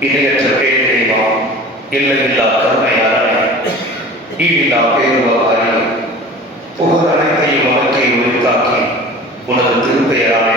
இணையற்ற பேரிடைவா எல்லையில்லா கருணையாளனே ஈடில்லா பேருவாரி புகழ் அனைத்தையும் அவற்றை ஒளித்தாக்கி உனது திருப்பெயரால்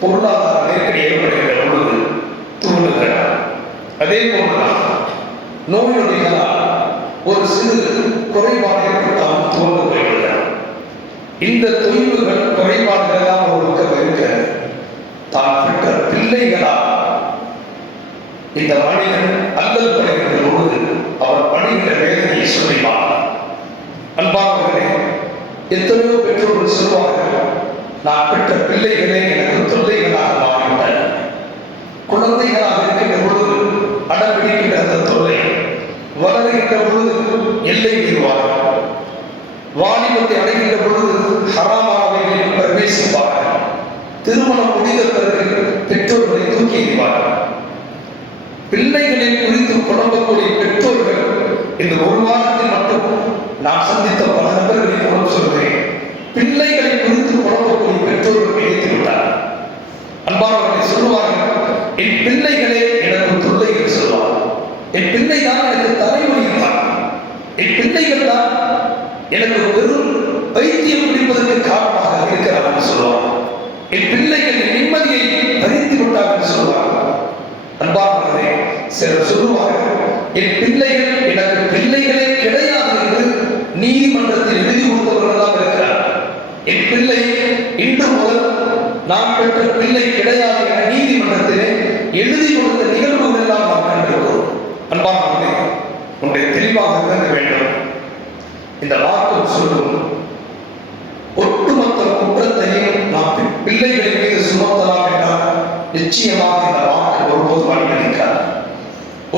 பொருளாதார நெருக்கடி ஏற்படுகிற பொழுது தூண்டுகிறார் அதே போன்றுதான் நோய் நொடிகளால் ஒரு சிறு குறைபாடு ஏற்பட்டாலும் துவண்டு போய்விடுகிறார் இந்த தொய்வுகள் குறைபாடுகளால் ஒரு பக்கம் தான் பெற்ற பிள்ளைகளால் இந்த மனிதன் அல்லல் படுகின்ற பொழுது அவர் படுகின்ற வேதனையை சொல்லிவார். அன்பானவர்களே எத்தனையோ பெற்றோர்கள் சொல்வார்கள் நான் பெற்ற பிள்ளைகளே குழந்தைகளாக இருக்கின்ற பொழுது அடம்பிடிக்கின்ற அந்த தொல்லை. வளர்கின்ற பொழுது எல்லை மீறுவார்கள். வாலிபத்தை அடைகின்ற பொழுது ஹராமானவைகளில் பிரவேசிப்பார்கள். திருமணம் முடிந்த பிறகு பெற்றோர்களை தூக்கி எறிவார்கள். பிள்ளைகளை குறித்து குழம்பக்கூடிய பெற்றோர்கள் இந்த ஒரு வாரத்தில் மட்டும் நான் சந்தித்த பல நபர்களை மூலம் சொல்கிறேன் பிள்ளைகளை குறித்து புலம்பக்கூடிய பெற்றோர்கள் இணைத்து விட்டார் அன்பானவர்களை சொல்லுவார்கள் என் பிள்ளைகளே எனக்கு தொல்லை என்று சொல்வார்கள் என் பிள்ளை தான் எனக்கு தலைவலி தான் என் பிள்ளைகள் தான் எனக்கு வெறும் வைத்தியம் பிடிப்பதற்கு காரணமாக இருக்கிறார்கள் சொல்லுவார்கள் என் பிள்ளைகள் என் நிம்மதியை பறித்து விட்டார்கள் சொல்லுவார்கள் அன்பார்களே சிலர் சொல்லுவார்கள் என் பிள்ளைகள் எனக்கு பிள்ளைகளே கிடையாது என்று நீதிமன்றத்தில் எழுதி கொடுத்தவர்கள் தான் இருக்கிறார் என் பிள்ளை இன்று முதல் நான் பெற்ற பிள்ளை கிடையாது என நீதிமன்றத்திலே எழுதி கொடுத்த நிகழ்வுகள் எல்லாம் நாம் கண்டிருக்கிறோம் அன்பானவர்களே ஒன்றை தெளிவாக விளங்க வேண்டும் இந்த வாக்கு சொல்லும் ஒட்டுமொத்த குற்றத்தையும் நாம் பி- பிள்ளைகளின் மீது சுமத்தலாம் என்றால் நிச்சயமாக இந்த வாக்கு ஒருபோதும் அனுமதிக்காது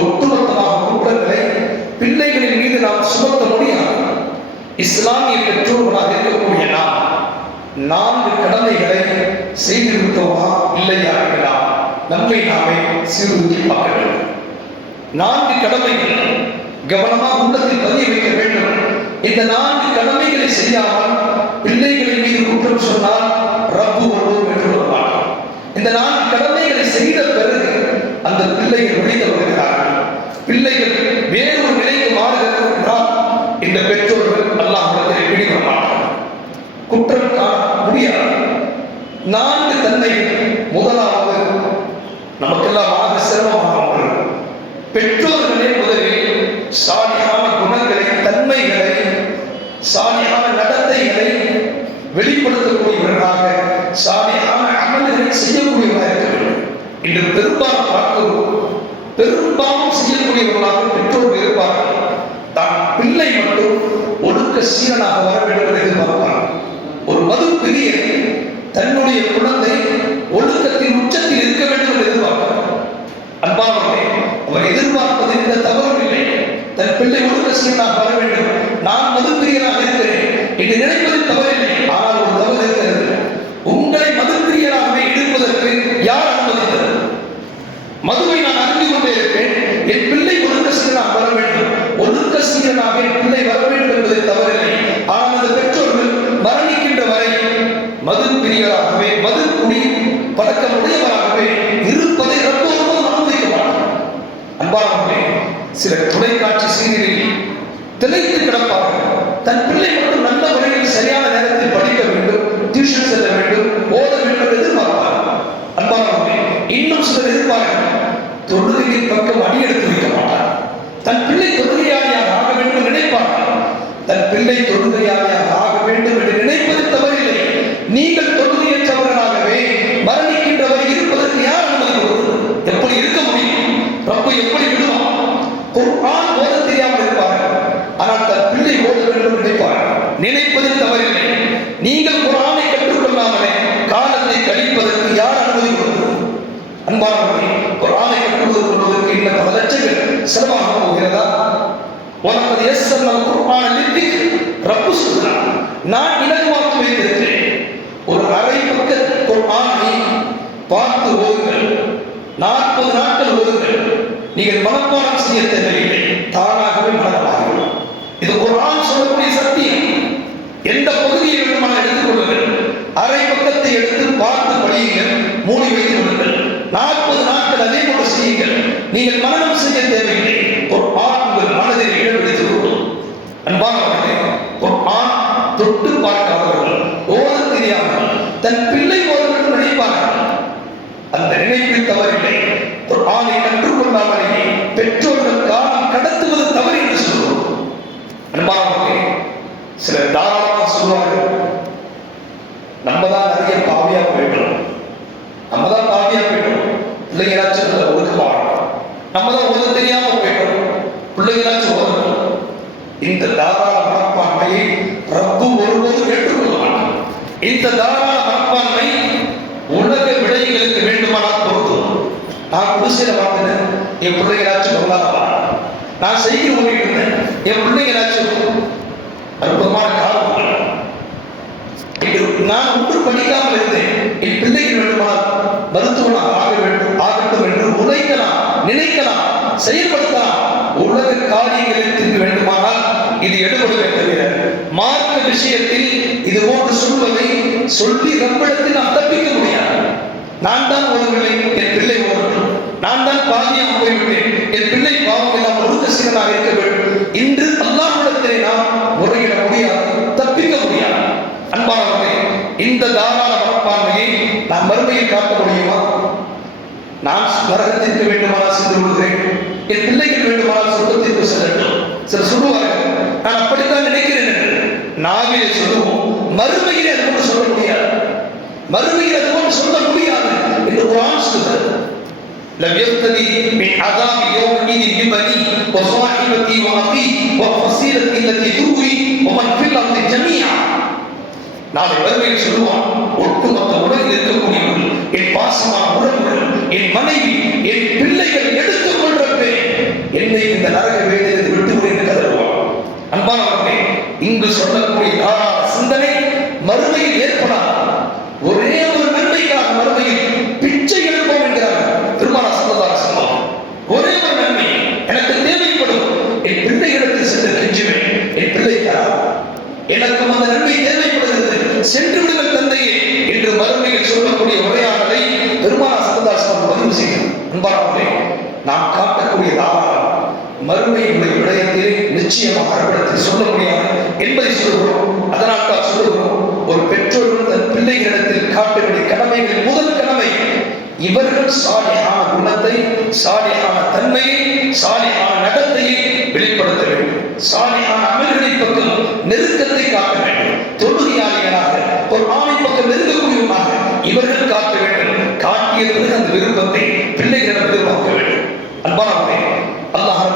ஒட்டுமொத்தமாக குற்றங்களை பிள்ளைகளின் மீது நாம் சுமத்த முடியாது. இஸ்லாமிய பெற்றோர்களாக இருக்கக்கூடிய நாம் நான்கு கடமைகளை செய்திருக்கிறோமா இல்லையா என்று நம்மை நாமே சீர்தூக்கி பார்க்க வேண்டும். நான்கு கடமைகள் கவனமாக உள்ளத்தில் பதிய வைக்க வேண்டும். இந்த நான்கு கடமைகளை செய்யாமல் பிள்ளைகளின் மீது குற்றம் சொன்னால் ரப்பு வருவோம் என்று இந்த நான்கு கடமைகளை செய்த பிறகு அந்த பிள்ளைகள் வெளியே வருகிறார்கள் பிள்ளைகள் வேறொரு நிலைக்கு மாறுகிறது என்றால் இந்த பெற்றோர்கள் அல்லாஹ்விடத்திலே பிடிக்க மாட்டார்கள் குற்றம் காண முடியாது. நான்கு தன்மைகள் முதலாவது நமக்கெல்லாம் ஆக சிரமமாக பெற்றோர்களே முதலில் சாலியான குணங்களை தன்மைகளை சாலியான நடத்தைகளை வெளிப்படுத்தக்கூடியவர்களாக சாலையான அமல்களை செய்யக்கூடியவர்களாக இருக்க வேண்டும். இன்று பெரும்பாலும் பார்க்கிறோம் பெரும்பாலும் செய்யக்கூடியவர்களாக பெற்றோர்கள் இருப்பார்கள். தான் பிள்ளை மட்டும் ஒடுக்க சீரனாக வர வேண்டும் என்று எதிர்பார்ப்பார் ஒரு மது பிரிய தன்னுடைய குழந்தை ஒழுக்கத்தின் உச்சத்தில் இருக்க வேண்டும் என்று எதிர்பார்ப்பார் அன்பானவர்களே அவர் எதிர்பார்ப்பது இந்த தவறும் இல்லை. தன் பிள்ளை ஒழுக்க சீரனாக வர வேண்டும். நான் மது பிரியனாக இருக்கிறேன். என்று நினைப்பது தவறில்லை. மதுவை நான் அறிந்து கொண்டே இருப்பேன். என் பிள்ளை ஒழுக்க சீரனாக வர வேண்டும். ஒழுக்க சீரனாக என் பிள்ளை வர வேண்டும் என்பதை தவறில்லை. ஆனால் அந்த பெற்றோர்கள் மரணிக்கின்ற வரை மது பிரியராகவே மது குடி பழக்கமுடையவராகவே இருப்பதை ரொம்ப ரொம்ப அனுமதிக்க மாட்டார் அன்பானவர்களே சில தொலைக்காட்சி சீரியலில் திளைத்து கிடப்பார்கள். தன் பிள்ளை மட்டும் நல்ல முறையில் சரியான நேரத்தில் படிக்க வேண்டும் டியூஷன் செல்ல வேண்டும் ஓத வேண்டும் எதிர்பார்ப்பார்கள். அன்பானவர்களே இன்னும் சிலர் இருப்பார்கள். தொழுகையின் பக்கம் அடி எடுத்து வைக்க மாட்டார். தன் பிள்ளை தொழுகையாளியாக ஆக வேண்டும் என்று நினைப்பார்கள். தன் பிள்ளை தொழுகையாளியாக ஆக வேண்டும் என்று நினைப்பது தவறில்லை. நீங்கள் தொழுகையற்றவர்களாகவே மரணிக்கின்றவரை இருப்பதற்கு யார் அனுமதி கொடுத்தது எப்படி இருக்க முடியும் ரப்பு எப்படி விடுவான் குர்ஆன் ஓத தெரியாமல் இருப்பார்கள் ஆனால் தன் பிள்ளை ஓத வேண்டும் என்று நினைப்பார்கள் நினைப்பதில் தவறில்லை நீங்கள் குர்ஆனை கற்றுக்கொள்ளாமலே காலத்தை கழிப்பதற்கு யார் அனுமதி கொடுத்தது அன்பானவர்களே குர்ஆனை கற்றுக்கொள்வதற்கு இன்னும் பல லட்சங்கள் செலவாக போகிறதா உனக்கு எஸ்எல் குர்ஆன லித்திக் ரப்பு சொல்கிறான் நான் இலகுவாக்கி வைத்திருக்கிறேன். ஒரு அரை பக்க குர்பானை பார்த்து ஓதுங்கள். நாற்பது நாட்கள் ஓதுங்கள். நீங்கள் மனப்பாடம் செய்ய தேவையில்லை. தானாகவே மனப்பாடம். இது குர்ஆன் சொல்லக்கூடிய சத்தியம். எந்த பகுதியை வேண்டுமான எடுத்துக்கொள்ளுங்கள் அரை பக்கத்தை எடுத்து பார்த்து படியுங்கள். மூடி வைத்து கொள்ளுங்கள் நாற்பது நாட்கள் அதே போல செய்யுங்கள். நீங்கள் மரணம் செய்ய தேவையில்லை. ஒரு ஆண் உங்கள் மனதில் இடம் பிடித்துக் கொள்ளும் ஒரு ஆண் தொட்டு பார்க்காதவர்கள் ஓத தெரியாமல் தன் பிள்ளை ஓத நினைப்பார்கள். அந்த நினைப்பில் தவறில்லை. குர்ஆனை கற்றுக்கொள்ளாமலேயே பெற்று காலம் கடத்துவது தவறு என்று சொல்லுவோம் அன்பானவர்களே சிலர் தாராளமாக சொல்லுவார்கள் நம்ம தான் நிறைய பாவியா போயிட்டோம் நம்ம தான் பாவியா போயிட்டோம் பிள்ளைங்களாச்சும் நல்ல ஒழுக்கமா நம்ம தான் ஒழுங்க தெரியாம போயிட்டோம் பிள்ளைங்களாச்சும் ஓதணும் இந்த தாராள மனப்பான்மையை ரப்பு ஒருபோதும் ஏற்றுக்கொள்ள மாட்டான் இந்த தாராள மனப்பான்மை உலக விடயங்களுக்கு வேண்டுமானால் பொருந்தும் நான் குடிசையில வாழ்ந்தேன் என் பிள்ளைங்களாச்சும் பொருளாதார நான் செய்தி ஓடிட்டு இருந்தேன் என் பிள்ளைங்களாச்சும் அற்புதமான காலம் இன்று நான் ஒன்று படிக்காமல் இருந்தேன் என் பிள்ளைகள் வேண்டுமானால் மருத்துவனாக ஆக வேண்டும் ஆகட்டும் என்று உழைக்கலாம் நினைக்கலாம் செயல்படுத்தலாம் உலக காரியங்களுக்கு வேண்டுமானால் தவிர மார்க்க விஷயத்தில் இது போன்று சொல்வதை சொல்லி நம்மிடத்தில் நாம் தப்பிக்க முடியாது. நான் தான் ஓதவில்லை என் பிள்ளை ஓதட்டும் நான் தான் பாதியாக போய்விட்டேன். என் பிள்ளை பாவம் எல்லாம் ஒழுக்க சீரனாக இருக்க வேண்டும். இன்று அல்லாஹ்விடத்திலே நாம் முறையிட முடியாது தப்பிக்க முடியாது. அன்பானவர்களே இந்த தாராள மனப்பான்மையை நாம் மறுமையில் காட்ட முடியுமா? நான் நரகத்திற்கு வேண்டுமானால் சென்று விடுகிறேன். என் பிள்ளைகள் வேண்டுமானால் சொர்க்கத்திற்கு செல்லட்டும். சில சொல்லுவார்கள் நான் அப்படித்தான் நினைக்கிறேன் என்று நாவிலே சொல்லுவோம் மறுமையிலே அது போன்று சொல்ல முடியாது மறுமையில் அது போன்று சொல்ல முடியாது என்று குரான் சொல்லுகிறது لم يبتدي من عذاب يومئذ ببني وصاحبتي واخي وفصيلتي التي تؤوي ومن في الارض جميعا நாளை வறுமையில் சொல்லுவான் ஒட்டுமொத்த உலகில் இருக்கக்கூடியவர்கள் என் பாசமான உறவுகள் என் மனைவி இவர்கள் குணத்தை சாலியான தன்மையை சாலியான நடத்தையை வெளிப்படுத்த வேண்டும். சாலியான அமல்களை பக்கம் நெருக்கத்தை காட்ட வேண்டும். தொழுகையாளிகளாக ஒரு ஆணை பக்கம் நெருங்கக்கூடியவனாக இவர்கள் காட்ட வேண்டும். காட்டிய பிறகு அந்த விருப்பத்தை பிள்ளைகளிடம் எதிர்பார்க்க வேண்டும். அன்பானவர்களே அல்லாஹ்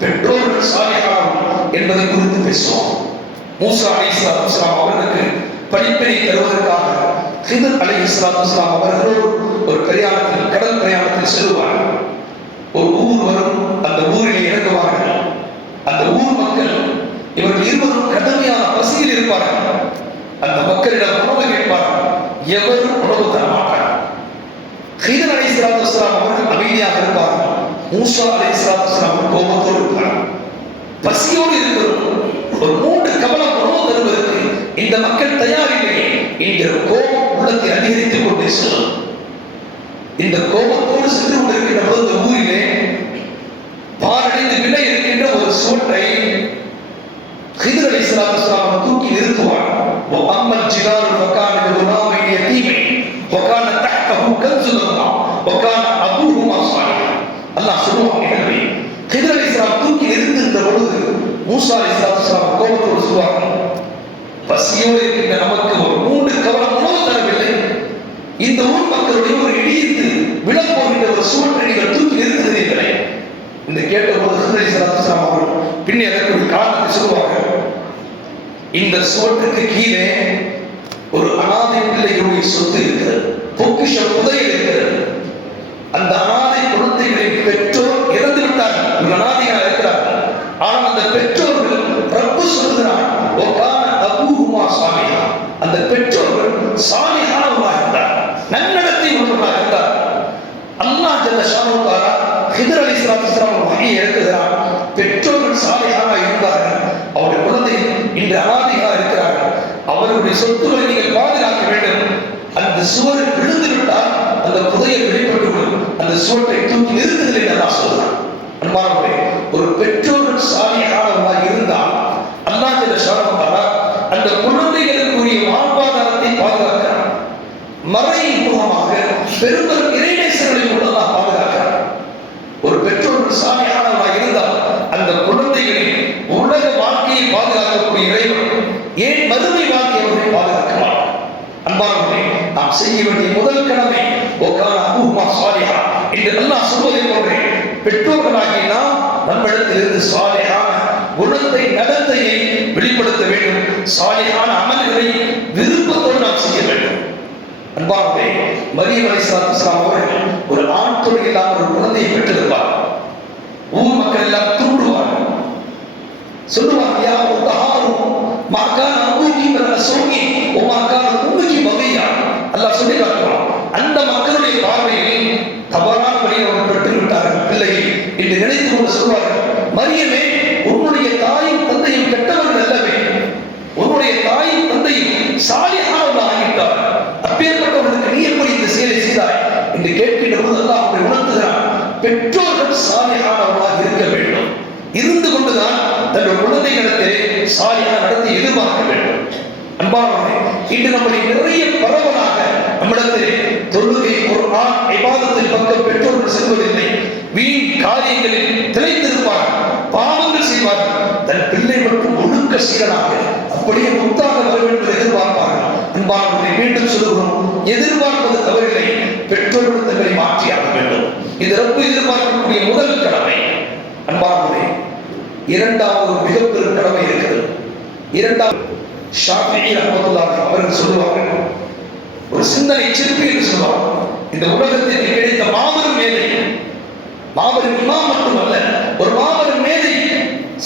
பெற்றோர்கள் சாலிஹாகும் என்பதை குறித்து பேசுவோம். மூசா அலைஹிஸ்ஸலாத்து வஸலாம் அவர்களுக்கு படிப்பினை தருவதற்காக ஹிதர் இஸ்லாம் இஸ்லாம் அவர்களோடு ஒரு பிரயாணத்தில் கடல் பிரயாணத்தில் செல்வார்கள். ஒரு ஊர் வரும் அந்த ஊரில் இறங்குவார்கள். அந்த ஊர் மக்கள் இவர்கள் இருவரும் கடுமையான பசியில் இருப்பார்கள். அந்த மக்களிடம் உணவு கேட்பார்கள். எவரும் உணவு தர மாட்டார்கள். ஹீதர் அலைஹிஸ்ஸலாத்து இஸ்லாம் அவர்கள் அமைதியாக இருப்பார்கள். மூசா அலைஹிஸ்ஸலாத்து கோபத்தோடு இருப்பார் பசியோடு இருக்கிறோம் ஒரு மூன்று கவலம் உணவு தருவதற்கு இந்த மக்கள் தயாரில்லையே. என்கிற கோபம் உள்ளத்தை அதிகரித்துக் கொண்டே செல்லும். இந்த கோபத்தோடு சென்று கொண்டிருக்கின்ற போது இந்த ஊரிலே பாலடைந்து விலை இருக்கின்ற ஒரு சுவற்றை ஹிதர் அலி சலாத்து தூக்கி நிறுத்துவார். அம்மல் ஜிதாரு வக்கான குலாமை யதீமை வக்கான தஹ்தஹு கன்சுலஹுமா வக்கான அபூஹுமா சாலிஹா அல்லாஹ் சொல்லுவான் எனவே ஹிதர் அலி சலாம் தூக்கி நிறுத்துகின்ற பொழுது மூசா அலி சலாத்து கோபத்தோடு சொல்லுவாங்க பசியோடு இருக்கின்ற நமக்கு ஒரு மூன்று கவனம் இந்த ஊர் மக்களுடைய ஒரு இடித்து விழப்போகின்ற ஒரு சுவற்றை நீங்கள் தூக்கி நிறுத்துகிறீர்களே. இந்த கேட்ட போது சுந்தரி அலி அவர்கள் பின்னே அதற்கு ஒரு காரணத்தை சொல்லுவாங்க. இந்த சுவற்றுக்கு கீழே ஒரு அனாதை பிள்ளைகளுடைய சொத்து இருக்கிறது பொக்கிஷ புதையல் இருக்கிறது அந்த அனாதை குழந்தைகளின் பெற்றோர் இறந்து விட்டார்கள் ஒரு அனாதையாக இருக்கிறார்கள் ஆனால் அந்த பெற்றோர்கள் ரப்பு சொல்கிறான் ஒகான அபூஹுமா சாலிஹா அந்த பெற்றோர்கள் சாலிஹானவர்களாக இருந்தார் நன்னடத்தை உள்ளவர்களாக இருந்தார் அல்லாஹ் ஜல்ல ஷானு தாலா ஹிதர் அலி ஸலாத்து வஸலாம் இறக்குகிறார் பெற்றோர்கள் சாலையாக இருந்தார்கள். அவருடைய குழந்தை இன்று அனாதையாக இருக்கிறார்கள். அவருடைய சொத்துக்களை நீங்கள் பாதுகாக்க வேண்டும். அந்த சுவரில் விழுந்து விட்டால் அந்த புதையல் வெளிப்பட்டுவிடும் அந்த சுவற்றை தூக்கி நிறுத்துதல் என்று நான் சொல்கிறான். அன்பானவரே ஒரு பெற்றோர்கள் சாலியானவர்களாக இருந்தால் அல்லாஹ் ஜல்ல ஷானு அந்த குழந்தைகளுக்குரிய வாழ்வாதாரத்தை பாதுகாக்கிறார் மறை முகமாக பெரும்பெரும் இறைவன் உள்ளதாக பாதுகாக்கிறார் ஒரு பெற்றோர்கள் சாமியானவராக இருந்தால் அந்த குழந்தைகளின் உலக வாழ்க்கையை பாதுகாக்கக்கூடிய இறைவன் ஏன் மறுமை வாழ்க்கை அவர்களை பாதுகாக்க மாட்டார் அன்பானவர்களே நாம் செய்ய வேண்டிய முதல் கடமை என்று அல்லாஹ் சொல்வதை போன்றே. பெற்றோர்களாகி நாம் நம்மிடத்திலிருந்து சாலையான குணத்தை நடத்தையை வெளிப்படுத்த வேண்டும். சாலையான அமல்களை விருப்பத்தோடு நாம் செய்ய வேண்டும். அன்பாகவே மரியம் அலைஹிஸ்ஸலாத்து வஸலாம் அவர்கள் ஒரு ஆண் துணை இல்லாமல் ஒரு குழந்தையை பெற்றிருப்பார். ஊர் மக்கள் எல்லாம் தூண்டுவார்கள் சொல்லுவார் யா உத்தஹாரு மாக்கான அபூகி மின சௌகி ஓ மாக்கான அல்லாஹ் சொல்லி காட்டுவான். அந்த மக்களுடைய பார்வையில் தவறான வழியில் அவர்கள் பெற்றுவிட்டார்கள் பிள்ளையை என்று நினைத்து கொண்டு சொல்வார்கள். மரியமே உன்னுடைய தாயும் தந்தையும் கெட்டவர்கள் அல்லவே. உன்னுடைய தாயும் தந்தையும் சாலியானவர்கள் ஆகிவிட்டார். அப்பேற்பட்டவர்களுக்கு நீ எப்படி இந்த செயலை செய்தாய்? என்று கேட்கின்ற போது அல்லாஹ் அவரை உணர்த்துகிறான். பெற்றோர்கள் சாலியானவர்களாக இருக்க வேண்டும். இருந்து கொண்டுதான் தன்னுடைய குழந்தைகளிடத்திலே சாலியான நடத்தி எதிர்பார்க்க வேண்டும். அன்பானவர்களே இன்று நம்முடைய நிறைய பரவலாக நம்மிடத்திலே தொழுகை குர்ஆன் இபாதத்தின் பக்கம் பெற்றோர்கள் செல்வதில்லை. வீண் காரியங்களில் திளைத்திருப்பார்கள் பாவங்கள் செய்வார்கள் தன் பிள்ளை மட்டும் ஒழுக்க சீரனாக அப்படியே முத்தாக வர வேண்டும் என்று எதிர்பார்ப்பார்கள். அன்பானவர்களை மீண்டும் சொல்லுகிறோம் எதிர்பார்ப்பது தவறில்லை. பெற்றோர்கள் தங்களை மாற்றியாக வேண்டும். இது ரொம்ப எதிர்பார்க்கக்கூடிய முதல் கடமை. அன்பானவர்களே இரண்டாவது மிகப்பெரும் கடமை இருக்கிறது. இரண்டாவது ஷாஃபி ரஹ்மத்துல்லாஹி அவர்கள் சொல்லுவார்கள் ஒரு சிந்தனை சிற்பி என்று சொல்லுவாங்க இந்த உலகத்திற்கு கிடைத்த மாபெரும் மேதை மாபெரும் இமாம் மட்டுமல்ல ஒரு மாபெரும் மேதை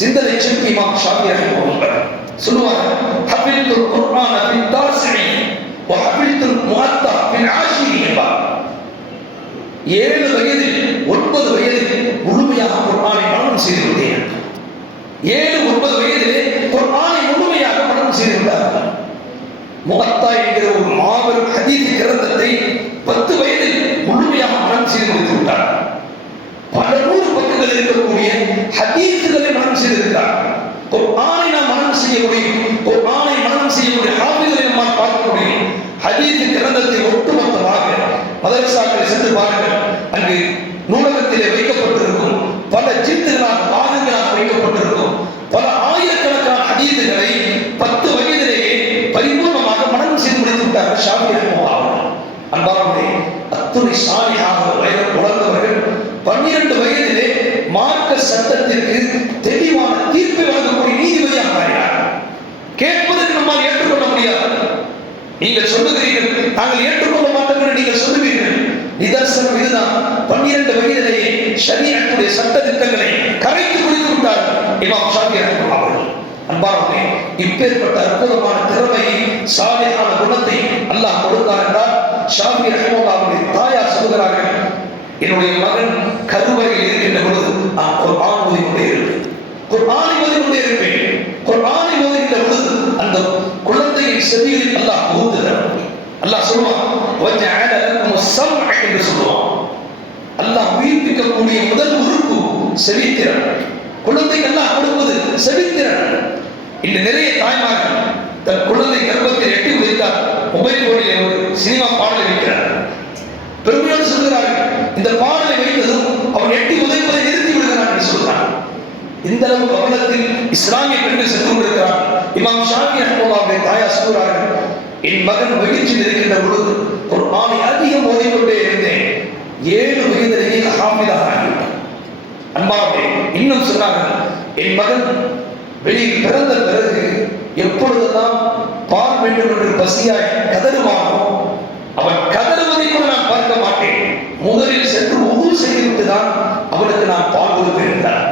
சிந்தனை சிற்பி இமாம் ஷாஃபி ரஹ்மத்துல்லாஹி சொல்லுவாங்க ஹபித்து குர்ஆன ஃபி தாசிஇ வ ஹபித்து முஅத்தா ஃபி ஆஷிரி என்பார். ஏழு வயதில் ஒன்பது வயதில் முழுமையாக குர்ஆனை மனனம் செய்து கொண்டேன் ஏழு ஒன்பது வயதிலே குர்ஆனை முழுமையாக முகத்தா என்கிற ஒரு மாபெரும் ஹதீஸ் கிரந்தத்தை பத்து வயதில் முழுமையாக மனம் செய்து முடித்து விட்டார். பல நூறு பக்கங்கள் இருக்கக்கூடிய ஹதீஸுகளை மனம் செய்திருக்கிறார் ஒரு ஆணை நாம் மனம் செய்ய முடியும். ஒரு ஆணை மனம் செய்ய முடியும். ஹாஃபிகளை நம்மால் பார்க்க முடியும். ஹதீஸ் கிரந்தத்தை ஒட்டுமொத்தமாக மதரசாக்களை சென்று பாருங்கள். அங்கு நூலகத்திலே வைக்கப்பட்டிருக்கும் பல ஜித்துகளாக பாகங்களாக வைக்கப்பட்டிருக்கும் பல ஆயிரக்கணக்கான ஹதீதுகளை பத்து வயதிலேயே பரிபூர்ணமாக மனனம் செய்து முடித்து விட்டார்கள் ஷாஃபி ரஹ்மத்துல்லாஹி அன்பார்களே அத்துணை சாலியாக வயது உணர்ந்தவர்கள் பன்னிரண்டு வயதிலே மார்க்க சட்டத்திற்கு தெளிவான தீர்ப்பை வழங்கக்கூடிய நீதிபதியாக மாறினார். கேட்பதற்கு நம்மால் ஏற்றுக்கொள்ள முடியாது. நீங்கள் சொல்லுகிறீர்கள் நாங்கள் ஏற்றுக்கொள்ள மாட்டோம் என்று நீங்கள் சொல்லுவீர்கள். நிதர்சனம் இதுதான். பன்னிரண்டு வயதிலேயே ஷரியத்துடைய சட்ட திட்டங்களை கரைத்து குடித்து விட்டார் இமாம் ஷாஃபி அவர்கள். அன்பார்களே இப்பேற்பட்ட அற்புதமான திறமையை சாலையான குணத்தை அல்லாஹ் கொடுத்தார் என்றால் ஷாஃபி ரஹ்மத்துல்லாஹி அவருடைய தாயார் சொல்கிறார்கள் என்னுடைய மகன் கருவறையில் இருக்கின்ற நான் குர்ஆன் ஓதி கொண்டே இருப்பேன். குர்ஆனை ஓதி கொண்டே இருப்பேன். குர்ஆனை ஓதுகின்ற பொழுது அந்த குழந்தையின் செவிகளில் அல்லாஹ் புகுத்துகிறார் அல்லாஹ் சொல்லுவான் வஜஅல லக்கும் சம்அ என்று சொல்லுவான் அல்லாஹ் உயிர்ப்பிக்கக்கூடிய முதல் உறுப்பு செவித்திறன். குழந்தைக்கு அல்லாஹ் கொடுப்பது செவித்திறன். இன்று நிறைய தாய்மார்கள் தன் குழந்தை கர்ப்பத்தில் எட்டி உதைத்தால் மொபைல் போனில் ஒரு சினிமா பாடலை வைக்கிறார் பெருமையோடு சொல்கிறார்கள் இந்த பாடலை வைத்ததும் அவன் எட்டி உதவி இந்த அளவு கவனத்தில் இஸ்லாமிய பெண்கள் சென்று கொண்டிருக்கிறார் இமாம் ஷாஃபி ரஹ்மத்துல்லாஹுடைய தாயார் சொல்கிறார்கள் என் மகன் மகிழ்ச்சியில் இருக்கின்ற பொழுது ஒரு ஆணை அதிகம் ஓதிக்கொண்டே இருந்தேன். ஏழு வயதிலேயே ஹாஃபிதாக ஆகிவிட்டான். அன்பாவே இன்னும் சொன்னார்கள் என் மகன் வெளியில் பிறந்த பிறகு எப்பொழுதெல்லாம் பால் வேண்டும் என்று பசியாய் கதறுவானோ அவன் கதறு கூட நான் பார்க்க மாட்டேன் முதலில் சென்று உது செய்துவிட்டு தான் அவனுக்கு நான் பால் கொடுப்பேன் என்றார்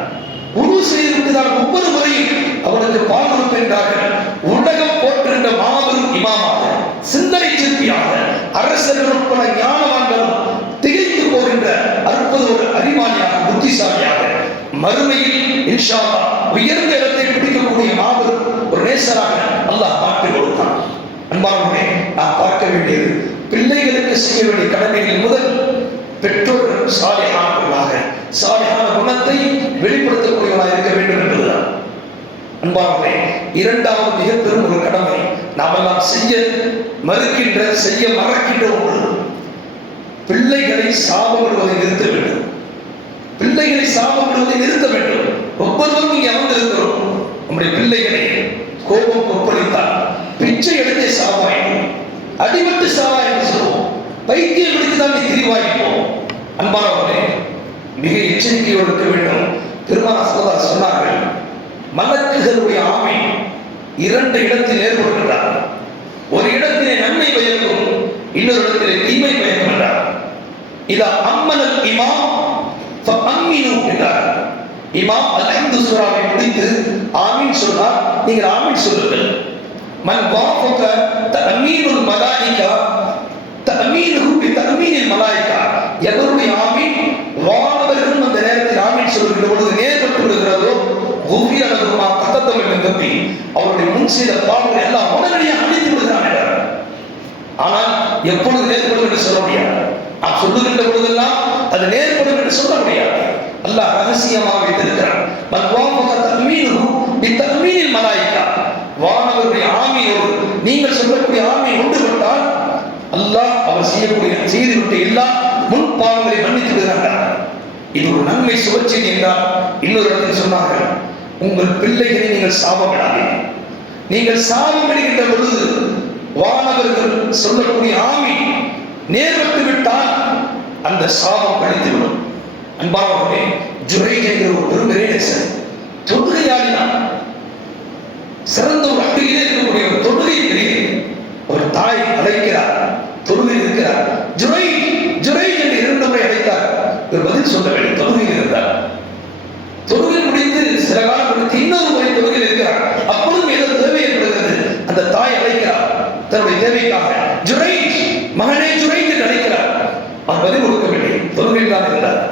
உது செய்துவிட்டு தான் ஒவ்வொரு முறையும் அவனுக்கு பால் கொடுப்பேன் என்றார்கள் உலகம் போற்றிருந்த மாபெரும் இமாமாக சிந்தனை சிற்பியாக அரசர்களும் பல ஞானவான்களும் திகைத்து போகின்ற அற்புத ஒரு அறிவாளியாக புத்திசாலியாக மறுமையில் இன்ஷா உயர்ந்த இடத்தை பிடிக்கக்கூடிய மாபெரும் ஒரு நேசராக அல்லாஹ் மாற்றி கொடுத்தான். அன்பானவர்களே நாம் பார்க்க வேண்டியது பிள்ளைகளுக்கு செய்ய வேண்டிய கடமைகள் முதல் பெற்றோர்கள் சாலையானவர்களாக சாலையான குணத்தை வெளிப்படுத்தக்கூடியவர்களாக இருக்க வேண்டும் என்பதுதான். அன்பானவர்களே இரண்டாவது மிக பெரும் ஒரு கடமை. நாமெல்லாம் செய்ய மறுக்கின்ற செய்ய மறக்கின்ற ஒன்று பிள்ளைகளை சாபமிடுவதை நிறுத்த வேண்டும். பிள்ளைகளை சாபமிடுவதை நிறுத்த வேண்டும். ஒவ்வொருவரும் இங்கே அமர்ந்திருக்கிறோம். நம்முடைய பிள்ளைகளை கோபம் ஒப்படைத்தால் பிச்சை எடுத்து சாவாயிடும் அடிபட்டு சாவாய் என்று சொல்லுவோம். பைத்தியம் பிடித்து தான் நீ திரிவாயிப்போம். அன்பானவர்களே மிக எச்சரிக்கையோடு இருக்க வேண்டும். திருமண சொன்னார்கள் மலக்குகளுடைய ஆமை இரண்டு இடத்தில் ஏற்படுகின்றார். ஒரு இடத்திலே நன்மை பயக்கும் இன்னொரு இடத்திலே தீமை பயக்கும் என்றார். இதா அம்மனல் இமாம் அம்மினு என்றார். இமாம் அல்ஹம்து சூராவை முடித்து ஆமீன் சொன்னார். நீங்கள் ஆமீன் சொல்லுங்கள். மன் வாஃபக தமீனுல் மலாயிகா தஅமீனுஹு பி தமீனில் மலாயிகா. எவருடைய ஆமீன் வானவர்களும் அந்த நேரத்தில் ஆமீன் சொல்லுகின்ற பொழுது நேர்பட்டு விடுகிறதோ குஃபிர லகுமா தத்தத்தம் என்று தப்பி அவருடைய முன் செய்த பாவங்களை எல்லாம் உடனடியாக அழித்து விடுகிறான் ஆனால் எப்பொழுது நேர்படும் என்று சொல்ல முடியாது. நான் சொல்லுகின்ற பொழுதெல்லாம் அது நேர்படும் என்று சொல்ல முடியாது. அல்லாஹ் ரகசியமாக வைத்திருக்கிறான். தன்மீனில் மலாய்க்கா வானவருடைய ஆமையோடு நீங்கள் சொல்லக்கூடிய ஆமீன் ஒன்றுபட்டால் அல்லாஹ் அவர் செய்யக்கூடிய செய்துவிட்ட எல்லா முன் பாவங்களை மன்னித்து விடுகிறார்கள் இது ஒரு நன்மை சுழற்சி என்றால் இன்னொரு இடத்தில் சொன்னார்கள். உங்கள் பிள்ளைகளை நீங்கள் சாபமிடாதீர்கள் நீங்கள் சாபமிடுகின்ற பொழுது வானவர்கள் சொல்லக்கூடிய ஆமி நேரத்து விட்டால் அந்த சாபம் கழித்துவிடும் அன்பானவர்களே ஜுரை என்கிற ஒரு பெரும் இறைநேசன் சிறந்த ஒரு அருகிலே இருக்கக்கூடிய ஒரு தொழுகை பெரிய ஒரு தாய் அழைக்க தொழுகையில் இருக்கிறார் ஜுரை ஜுரை என்று இரண்டு முறை அழைத்தார் இவர் பதில் சொல்லவில்லை தொழுகையில் இருந்தார் தொழுகை முடித்து சில காலம் முடித்து இன்னொரு முறை தொழுகையில் இருக்கிறார் அப்பொழுதும் ஏதோ தேவை ஏற்படுகிறது அந்த தாய் அழைக்கிறார் தன்னுடைய தேவைக்காக ஜுரை மகனே ஜுரை என்று அழைக்கிறார் அவர் பதில் கொடுக்கவில்லை தொழுகையில் தான் இருந்தார்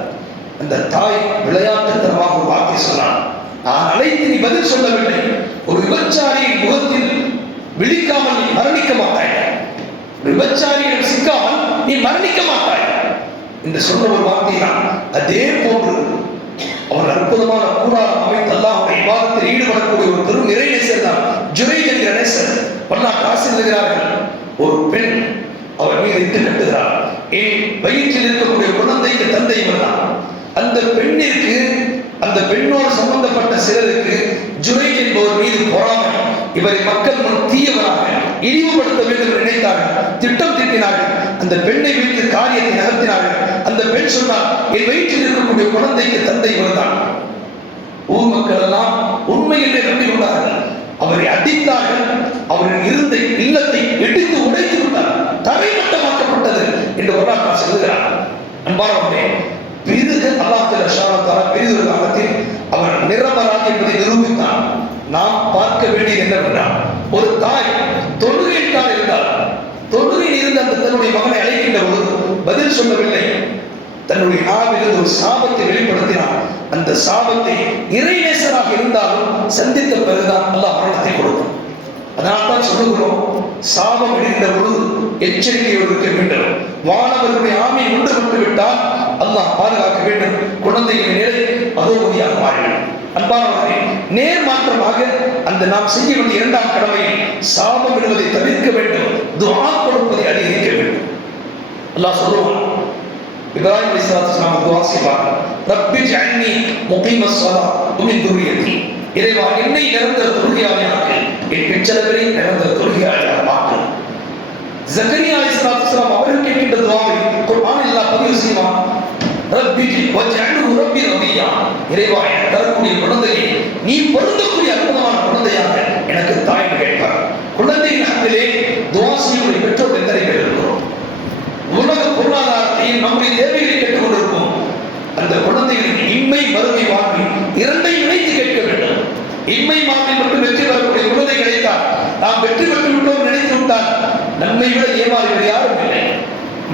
அந்த தாய் விளையாட்டுத்தனமாக ஒரு வார்த்தை சொன்னான் நான் அழைத்து நீ பதில் சொல்லவில்லை ஒரு விபச்சாரியின் முகத்தில் விழிக்காமல் நீ மரணிக்க மாட்டாய் ஒரு விபச்சாரியிடம் சிக்காமல் நீ மரணிக்க மாட்டாய் என்று சொன்ன ஒரு வார்த்தை தான். அதே போன்று அவர் அற்புதமான கூடாரம் அமைத்து அல்லாஹ் விவாதத்தில் ஈடுபடக்கூடிய ஒரு பெரும் இறைநேசர் தான் ஜுரை என்கிற நேசர் பன்னாட்டு ஆசிரியர் எழுதுகிறார்கள் ஒரு பெண் அவர் மீது இட்டு கட்டுகிறார். என் வயிற்றில் இருக்கக்கூடிய குழந்தைக்கு தந்தை இவர்தான். அந்த பெண்ணிற்கு அந்த பெண்ணோடு சம்பந்தப்பட்ட சிலருக்கு ஜுரை என்பவர் மீது பொறாமை. இவரை மக்கள் முன் தீயவராக இழிவுபடுத்த வேண்டும் என்று நினைத்தார்கள். திட்டம் தீட்டினார்கள். அந்த பெண்ணை வைத்து காரியத்தை நகர்த்தினார்கள். அந்த பெண் சொன்னார் என் வயிற்றில் இருக்கக்கூடிய குழந்தைக்கு தந்தை இவர்தான் ஊர் மக்கள் எல்லாம் உண்மை என்று நம்பி கொண்டார்கள் அவரை அடித்தார்கள். அவரின் இருந்த இல்லத்தை இடித்து உடைத்து விட்டார்கள். தரைமட்டமாக்கப்பட்டது என்று வரலாற்று சொல்லுகிறார். அன்பானவர்களே பெரிது அல்லாஹ் பெரிதொரு காலத்தில் அவர் நிரபராஜ் என்பதை நிரூபித்தார். நாம் பார்க்க வேண்டியது என்னவென்றால் ஒரு தாய் தொழுகையில் தான் இருந்தால் தொழுகையில் இருந்த அந்த தன்னுடைய மகனை அழைக்கின்ற பொழுது பதில் சொல்லவில்லை. தன்னுடைய நாவிலிருந்து ஒரு சாபத்தை வெளிப்படுத்தினார் அந்த சாபத்தை இறைநேசராக இருந்தாலும் சந்தித்த பிறகுதான் அல்லாஹ் மரணத்தை கொடுக்கும் அதனால் தான் சொல்லுகிறோம் சாபம் இடிந்த பொழுது எச்சரிக்கையோடு இருக்க வேண்டும். வானவர்களுடைய ஆமை உண்டு கொண்டு விட்டால் அல்லாஹ் பாதுகாக்க வேண்டும். குழந்தைகளின் நிலை அதோபதியாக மாறிவிடும். அன்பானவர்களே நேர் மாற்றமாக அந்த நாம் செய்ய வேண்டிய இரண்டாம் கடமை சாபம் இடுவதை தவிர்க்க வேண்டும் துவா கொடுப்பதை அதிகரிக்க வேண்டும். அல்லாஹ் சொல்லுவான் இப்ராஹிம் அலைஹிஸ்ஸலாத்து வஸலாம் துஆ செய்வாங்க ரப்பி ஜஅல்னி முகீம ஸலாத் வமின் துர்ரியத்தி. இறைவா என்னை நிரந்தர தொழுகையாளியாக்கு. என் பெற்றவரை நிரந்தர தொழுகையாளியாக மாற்று. ஜக்கரியா அலைஹிஸ்ஸலாத்து வஸலாம் அவர்கள் கேட்கின்ற துவாவை குர்ஆன் அல்லாஹ் பதிவு செய்வான். ரப்பி வஜஅல்ஹு ரப்பி ரதியா இறைவா என தரக்கூடிய குழந்தையை நீ பொருந்தக்கூடிய அற்புதமான குழந்தையாக எனக்கு தாய் கேட்பார். குழந்தையின் அத்திலே துவாசியுடைய பெற்றோர் எத்தனை பேர் இருக்கிறோம்? உலக பொருளாதாரத்தையும் நம்முடைய தேவைகளை கேட்டுக் கொண்டிருப்போம் அந்த குழந்தைகளின் இம்மை மறுமை வாழ்வில் இரண்டை இணைத்து கேட்க வேண்டும். இம்மை வாழ்வில் மட்டும் வெற்றி பெறக்கூடிய குழந்தை கிடைத்தால் நாம் வெற்றி பெற்று விட்டோம் நினைத்து விட்டால் நன்மை விட ஏமாறுவர் யாரும் இல்லை.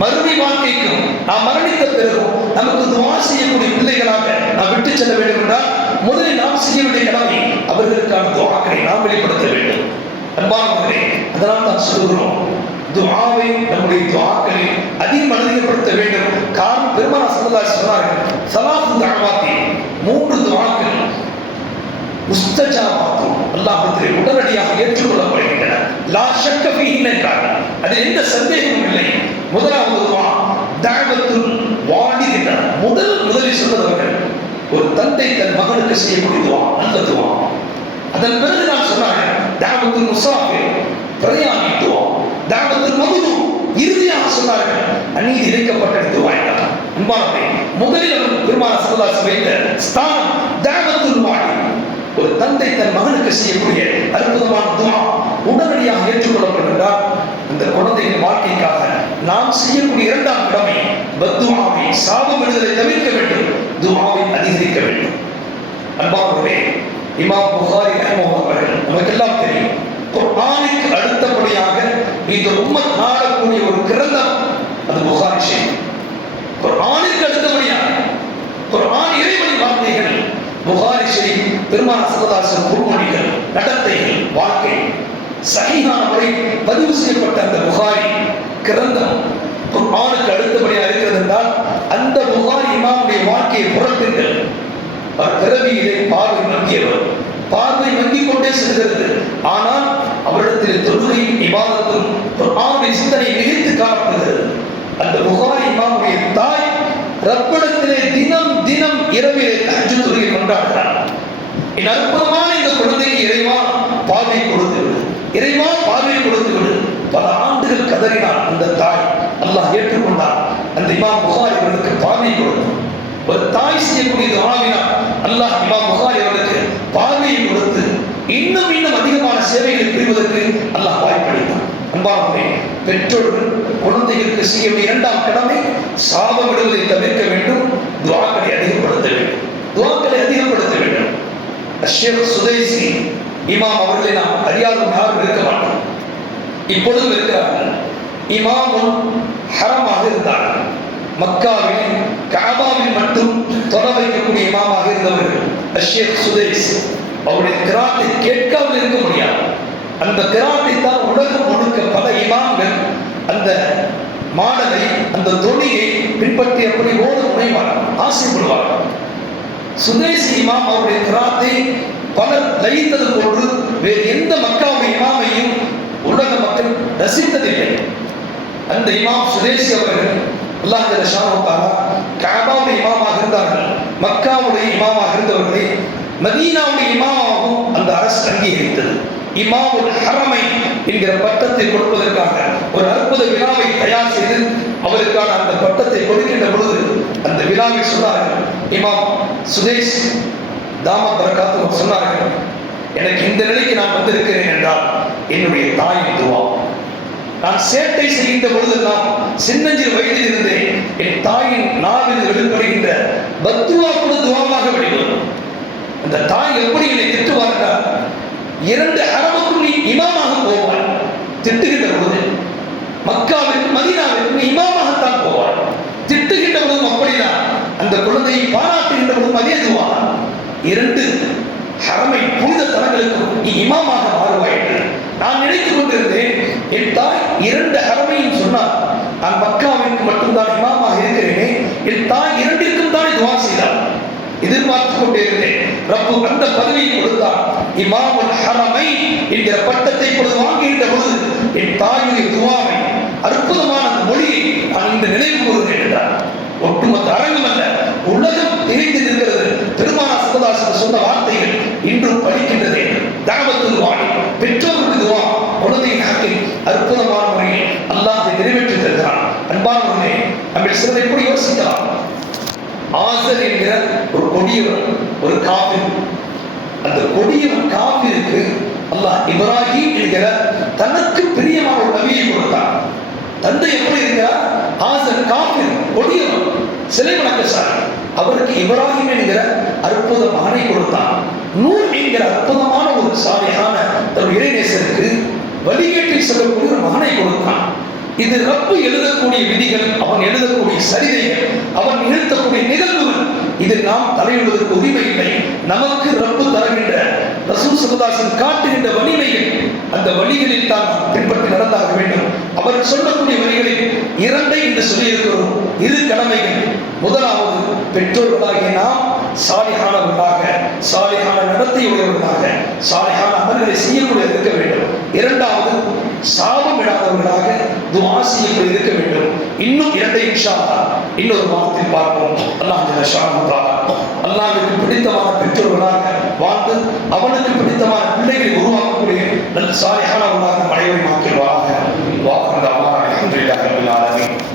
மறுமை வாழ்க்கைக்கும் நாம் மரணித்த பிறகும் நமக்கு துவா செய்யக்கூடிய பிள்ளைகளாக நாம் விட்டு செல்ல வேண்டும் என்றால் முதலில் நாம் செய்ய வேண்டிய கடமை அவர்களுக்கான துவாக்களை நாம் வெளிப்படுத்த வேண்டும். அன்பானவர்களே அதனால் தான் சொல்கிறோம் துவாவை நம்முடைய துவாக்களை அதிகம் அதிகப்படுத்த வேண்டும். காரணம் பெருமானா ஸல்லல்லாஹு சொன்னார்கள் ஸலாத்து தஅவாத்தி மூன்று துஆக்கள் முஸ்தஜாபாத்து அல்லாஹத்திலே உடனடியாக ஏற்றுக்கொள்ளப்படுகின்றன. லா ஷக்க ஃபீஹின் அதில் எந்த சந்தேகமும் இல்லை. முதலாவது துஆ தஅவத்துல் முதல் முதலில் சொன்னவர்கள் ஒரு தந்தை தன் மகனுக்கு செய்யக்கூடியதுவா துஆ அதன் பிறகு நான் சொன்னாங்க தாவத்துல் முசாஃபே பிரயாணி துவா. தாவத்துல் இறுதியாக சொன்னார்கள் அநீதி இழைக்கப்பட்ட துவா என்றார். முதலில் அவர் பெருமான சல்லாஸ் வைத்த ஸ்தானம் தாவத்துல் வாடி. ஒரு தந்தை தன் மகனுக்கு செய்யக்கூடிய அற்புதமான துமா உடனடியாக ஏற்றுக்கொள்ளப்படுகின்றார். அந்த குழந்தையின் வாழ்க்கைக்காக நாம் செய்யக்கூடிய இரண்டாம் கடமை பத்துமாவை சாபம் விடுதலை தவிர்க்க வேண்டும் துமாவை அதிகரிக்க வேண்டும். அன்பாகவே இமாம் புகாரி ரஹ்மஹுல்லாஹ் அவர்கள் நமக்கெல்லாம் தெரியும் குர்ஆனுக்கு அடுத்தபடியாக இந்த உம்மத் நாடக்கூடிய ஒரு கிரந்தம் அது புகாரி ஷரீஃப் குர்ஆனுக்கு அடுத்தபடியாக குர்ஆன் இறைவனின் வார்த்தைகள் புகாரி ஷரீஃப் பெருமான சிவதாசன் குருமொழிகள் நடத்தைகள் வாழ்க்கை. சஹீஹான முறை பதிவு செய்யப்பட்ட அந்த புகாரி கிரந்தம் குர்ஆனுக்கு அடுத்தபடியாக இருக்கிறது என்றால் அந்த புகாரி இமாமுடைய வாழ்க்கையை புறத்துங்கள் அவர் பிறவியிலே பார்வை மங்கியவர். பார்வை மங்கிக் கொண்டே செல்கிறது. ஆனால் அவரிடத்தில் தொழுகையும் இபாதத்தும் குர்ஆனுடைய சிந்தனை மிகுத்து காணப்படுகிறது. அந்த புகாரி இமாமுடைய தாய் ரப்பிடத்திலே தினம் தினம் இரவிலே தஞ்சு துறையில் கொண்டாடுகிறார் என் அற்புதமான இந்த குழந்தைக்கு இறைவா பார்வை கொடுத்து விடு. இறைவா பார்வை கொடுத்து விடு. பல ஆண்டுகள் கதறினார் அந்த தாய். அல்லாஹ் ஏற்றுக்கொண்டார் அந்த இமாம் புகாரி அவர்களுக்கு பார்வை கொடுத்தார் ஒரு தாய் செய்யக்கூடிய துஆவினால் அல்லாஹ் இமாம் புகாரி அவர்களுக்கு பார்வையை கொடுத்து இன்னும் இன்னும் அதிகமான சேவைகளை புரிவதற்கு அல்லாஹ் வாய்ப்பளித்தார் அன்பாகவே பெற்றோர்கள் குழந்தைகளுக்கு செய்ய இரண்டாம் கடமை சாபம் விடுவதை தவிர்க்க வேண்டும் வேண்டும். துவாக்களை அதிகப்படுத்த வேண்டும். அஷ்யர் சுதைசி இமாம் அவர்களை நாம் அறியாத யாரும் இருக்க மாட்டோம். இப்பொழுதும் இருக்கிறார்கள். இமாமும் ஹரமாக இருந்தார்கள். மக்காவில் காபாவில் மட்டும் தொட வைக்கக்கூடிய இமாமாக இருந்தவர்கள் அஷேக் சுதேஷ் அவருடைய கிராத்தை கேட்காமல் இருக்க முடியாது. அந்த கிராத்தை தான் உலகம் முழுக்க பல இமாம்கள் அந்த மாடலை அந்த தொழிலை பின்பற்றி அப்படி ஓட முனைவார்கள் ஆசைப்படுவார்கள். சுதேசி இமாம் அவருடைய கிராத்தை பலர் லயித்தது போன்று வேறு எந்த மக்காவுடைய இமாமையும் உலக மக்கள் ரசித்ததில்லை. அந்த இமாம் சுதேசி அவர்கள் அல்லாஹ் ஷானுக்காக காபாவுடைய இமாமாக இருந்தார்கள் மக்காவுடைய இமாமாக இருந்தவர்களை மதீனாவுடைய இமாமாகவும் அந்த அரசு அங்கீகரித்தது. இமாமுல் ஹரமை என்கிற பட்டத்தை கொடுப்பதற்காக ஒரு அற்புத விழாவை தயார் செய்து அவருக்கான அந்த பட்டத்தை கொடுக்கின்ற பொழுது அந்த விழாவில் சொன்னார்கள் இமாம் சுதேஷ் தாமா பரகாத்து சொன்னார்கள் எனக்கு இந்த நிலைக்கு நான் வந்திருக்கிறேன் என்றால் என்னுடைய தாயின் துவா. நான் சேட்டை செய்கின்ற பொழுதெல்லாம் சின்னஞ்சிறு வயதில் இருந்தே என் தாயின் நாவில் வெளிப்படுகின்ற பத்துவா கூட துவாமாக வெளிவரும். அந்த தாய் எப்படி என்னை திட்டுவார்கள் இரண்டு அரபுக்கும் நீ இமாமாக போவாய் திட்டுகின்ற பொழுது மக்காவிற்கும் மதினாவிற்கும் இமாம் இமாமாகத்தான் போவாய் திட்டுகின்ற பொழுதும் அப்படிதான் அந்த குழந்தையை பாராட்டுகின்ற பொழுதும் அதே துவா இரண்டு ஹரமை புனித தலங்களுக்கு நீ இமாமாக மாறுவாய் என்று. நான் நினைத்துக் கொண்டிருந்தேன் என் தாய் இரண்டு ஹரமையும் சொன்னார். நான் மக்காவிற்கு மட்டும்தான் இமாமாக இருக்கிறேனே என் தாய் இரண்டிற்கும் தான் துவா செய்தார் எதிர்பார்த்து கொண்டே இருந்தேன். ரப்பு அந்த பதவியை கொடுத்தார் இமாமுல் ஹரமை என்கிற பட்டத்தை இப்பொழுது வாங்குகின்ற பொழுது என் தாயுடைய துவாவை அற்புதமான மொழியை நான் இந்த நினைவு கூறுகிறேன் என்றார். ஒட்டுமொத்த அரங்கம் அல்ல. உலகம் தெரிந்து நிற்கிறது பெருமானா சிவதாசன் சொன்ன வார்த்தைகள் இன்றும் படிக்கின்றது. தாவத்து வாணி பெற்றோருக்கு துவா. குழந்தையின் ஹக்கில் அற்புதமான முறையில் அல்லாஹ் நிறைவேற்றி தருகிறான். அன்பானவர்களே நம்ம சிலரை கூட யோசிக்கலாம். ஆசர் என்கிற ஒரு கொடியவன் ஒரு காபிர் அந்த கொடியவன் காபிருக்கு அல்லாஹ் இப்ராஹிம் என்கிற தனக்கு பிரியமான ஒரு நபியை கொடுத்தான். தந்தை எப்படி இருக்கிறார்? ஆசர் காபிர் கொடியவன் சிலை வணக்கசாலி அவருக்கு இப்ராஹிம் என்கிற அற்புத மகனை கொடுத்தான். நூல் என்கிற அற்புதமான ஒரு சாலையான தன் இறைநேசருக்கு வழிகேட்டில் செல்லக்கூடிய ஒரு மகனை கொடுத்தான். இது ரப்பு எழுதக்கூடிய விதிகள் அவன் எழுதக்கூடிய சரிதைகள் அவன் நிகழ்த்தக்கூடிய நிகழ்வுகள் இதில் நாம் தலையிடுவதற்கு உரிமை இல்லை. நமக்கு ரப்பு தருகின்ற ரசூல் சமுதாசன் காட்டுகின்ற வலிமைகள் அந்த வழிகளில் தான் பின்பற்றி நடந்தாக வேண்டும். அவர் சொல்லக்கூடிய வழிகளில் இரண்டை என்று சொல்லியிருக்கிறோம். இரு கடமைகள். முதலாவது பெற்றோர்களாகிய நாம் சாலிகானவர்களாக சாலிகான நடத்தை உடையவர்களாக சாலிகான அமல்களை செய்யக்கூடிய இருக்க வேண்டும். இரண்டாவது சாபம் இடாதவர்களாக துவா செய்யக்கூடிய இருக்க வேண்டும். இன்னும் இரண்டை இன்ஷா இன்னொரு வாரத்தில் பார்ப்போம். அல்லாஹ் ஜல்ல அல்லாஹ்வுக்கு பிடித்தமான பெற்றோர்களாக வாழ்ந்து அவனுக்கு பிடித்தமான பிள்ளைகளை உருவாக்கக்கூடிய நல்ல சாலிகானவர்களாக நம் அனைவரையும் ஆக்கிடுவாராக